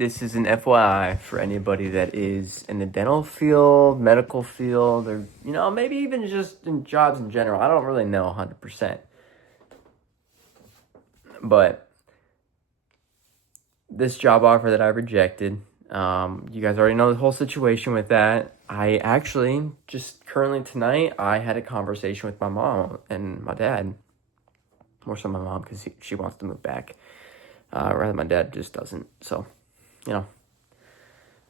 This is an FYI for anybody that is in the dental field, medical field, or, maybe even just in jobs in general. I don't really know 100%. But this job offer that I rejected, you guys already know the whole situation with that. I actually, just currently tonight, I had a conversation with my mom and my dad. More so my mom, because she wants to move back. Rather, my dad just doesn't. So,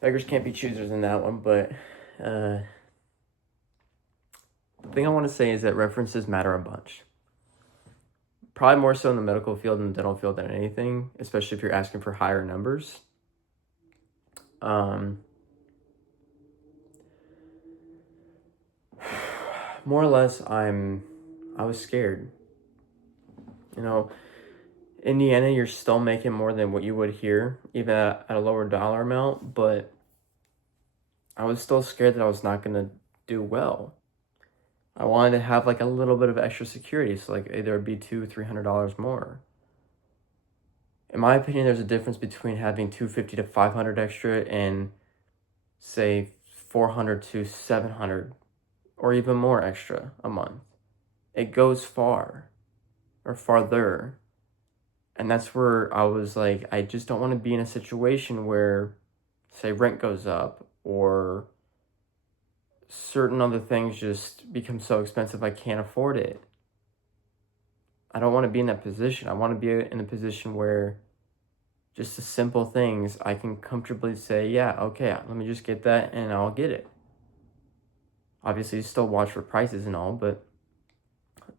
beggars can't be choosers in that one. But the thing I want to say is that references matter a bunch. Probably more so in the medical field and the dental field than anything, especially if you're asking for higher numbers. More or less, I was scared. Indiana, you're still making more than what you would here, even at a lower dollar amount, but I was still scared that I was not going to do well. I wanted to have like a little bit of extra security, so like either it'd be $200-$300 more. In my opinion, there's a difference between having $250 to $500 extra and say $400 to $700 or even more extra a month. It goes far or farther. And that's where I was like, I just don't want to be in a situation where, say, rent goes up or certain other things just become so expensive I can't afford it. I don't want to be in that position. I want to be in a position where just the simple things I can comfortably say, yeah, okay, let me just get that and I'll get it. Obviously, you still watch for prices and all, but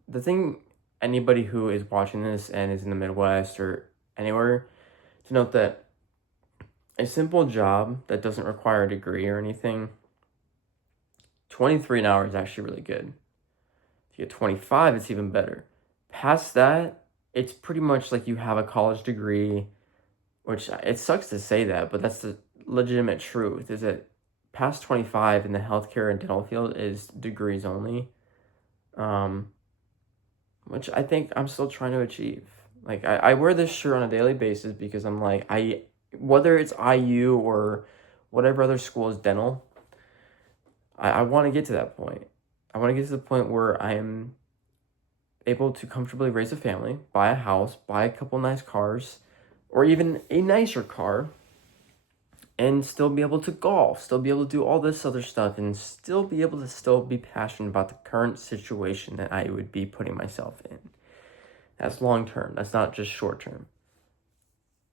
the thing, anybody who is watching this and is in the Midwest or anywhere, to note that a simple job that doesn't require a degree or anything, 23 an hour is actually really good. If you get 25, it's even better. Past that, it's pretty much like you have a college degree, which it sucks to say that, but that's the legitimate truth, is that past 25 in the healthcare and dental field is degrees only, which I think I'm still trying to achieve. Like, I wear this shirt on a daily basis because I'm like, whether it's IU or whatever other school is dental, I want to get to that point. I want to get to the point where I am able to comfortably raise a family, buy a house, buy a couple nice cars, or even a nicer car, and still be able to golf, still be able to do all this other stuff, and still be able to still be passionate about the current situation that I would be putting myself in. That's long term. That's not just short term.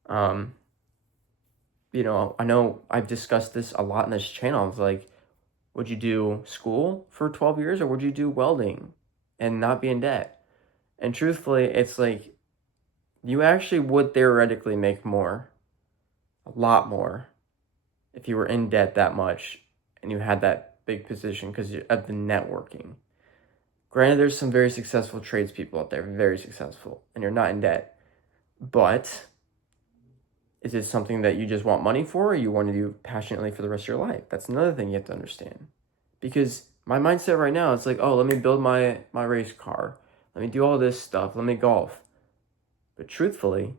I know I've discussed this a lot in this channel. It's like, would you do school for 12 years or would you do welding and not be in debt? And truthfully, it's like, you actually would theoretically make more, a lot more, if you were in debt that much and you had that big position because of the networking. Granted, there's some very successful tradespeople out there, very successful, and you're not in debt. But is it something that you just want money for or you want to do passionately for the rest of your life? That's another thing you have to understand. Because my mindset right now, it's like, oh, let me build my race car. Let me do all this stuff. Let me golf. But truthfully,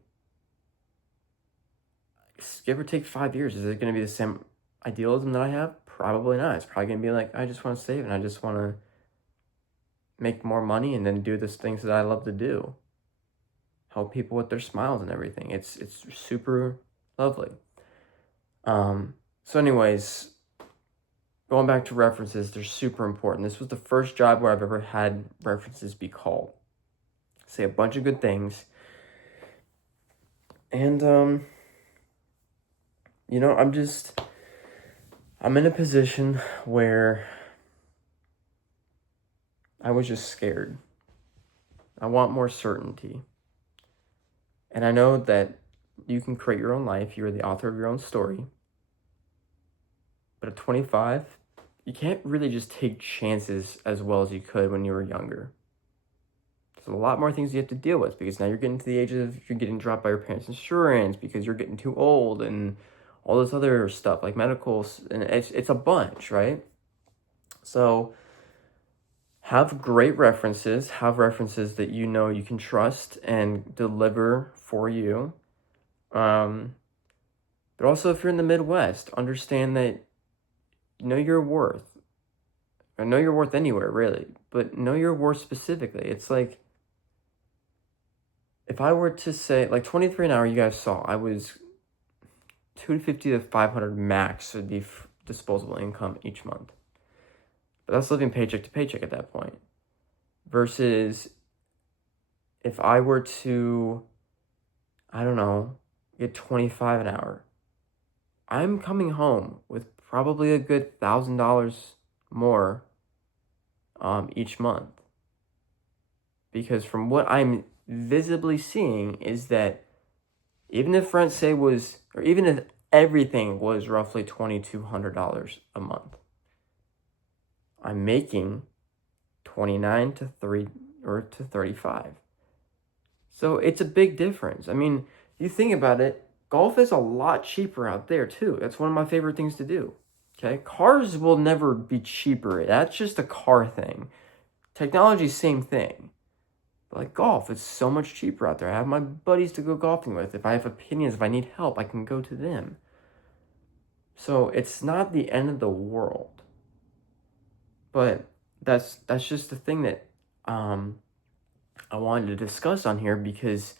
give or take 5 years, is it going to be the same idealism that I have? Probably not. It's probably going to be like, I just want to save and I just want to make more money and then do the things that I love to do. Help people with their smiles and everything. It's super lovely. So anyways, going back to references, they're super important. This was the first job where I've ever had references be called. Say a bunch of good things. And, I'm in a position where I was just scared. I want more certainty. And I know that you can create your own life. You're the author of your own story. But at 25, you can't really just take chances as well as you could when you were younger. There's a lot more things you have to deal with because now you're getting to the age of you're getting dropped by your parents' insurance because you're getting too old and all this other stuff like medicals, and it's a bunch, right? So have great references, have references that you know you can trust and deliver for you. But But also, if you're in the Midwest, understand that know your worth. Or know your worth anywhere, really. But know your worth specifically. It's like, if I were to say, like 23 an hour, you guys saw, I was 250 to 500 max would be disposable income each month. But that's living paycheck to paycheck at that point. Versus if I were to, I don't know, get 25 an hour, I'm coming home with probably a good $1,000 more each month. Because from what I'm visibly seeing is that even if rent say was, or even if everything was roughly $2,200 a month, I'm making 29 to 3 or to 35. So it's a big difference. I mean, you think about it, golf is a lot cheaper out there too. That's one of my favorite things to do. Okay, cars will never be cheaper. That's just a car thing. Technology, same thing. But like golf, it's so much cheaper out there. I have my buddies to go golfing with. If I have opinions, if I need help, I can go to them. So it's not the end of the world. But that's just the thing that I wanted to discuss on here, because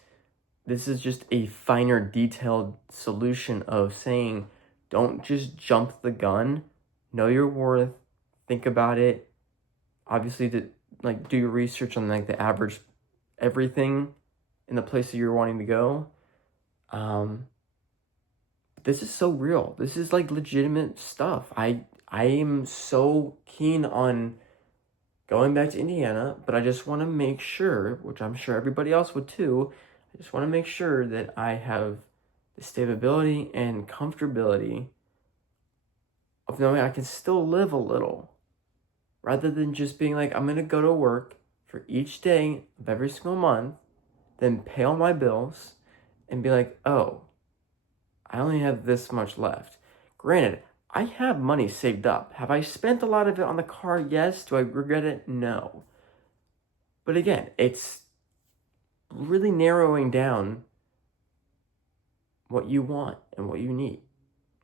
this is just a finer detailed solution of saying, don't just jump the gun, know your worth, think about it. Obviously, do your research on like the average everything in the place that you're wanting to go. This is so real. This is like legitimate stuff. I am so keen on going back to Indiana, but I just want to make sure, which I'm sure everybody else would too, I just want to make sure that I have the stability and comfortability of knowing I can still live a little, rather than just being like, I'm going to go to work for each day of every single month, then pay all my bills, and be like, oh, I only have this much left. Granted, I have money saved up. Have I spent a lot of it on the car? Yes. Do I regret it? No. But again, it's really narrowing down what you want and what you need.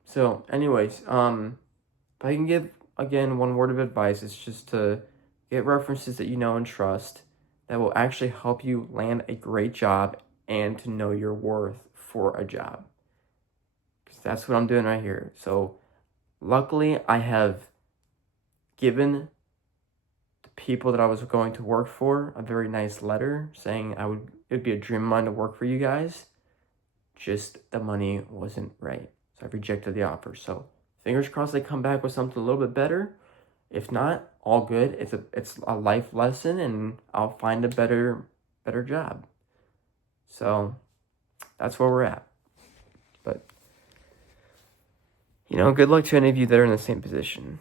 So anyways, if I can give, again, one word of advice, it's just to get references that you know and trust that will actually help you land a great job and to know your worth for a job. Because that's what I'm doing right here. So luckily, I have given the people that I was going to work for a very nice letter saying it'd be a dream of mine to work for you guys. Just the money wasn't right. So I rejected the offer. So fingers crossed they come back with something a little bit better. If not, all good. It's a life lesson, and I'll find a better job. So that's where we're at. But good luck to any of you that are in the same position.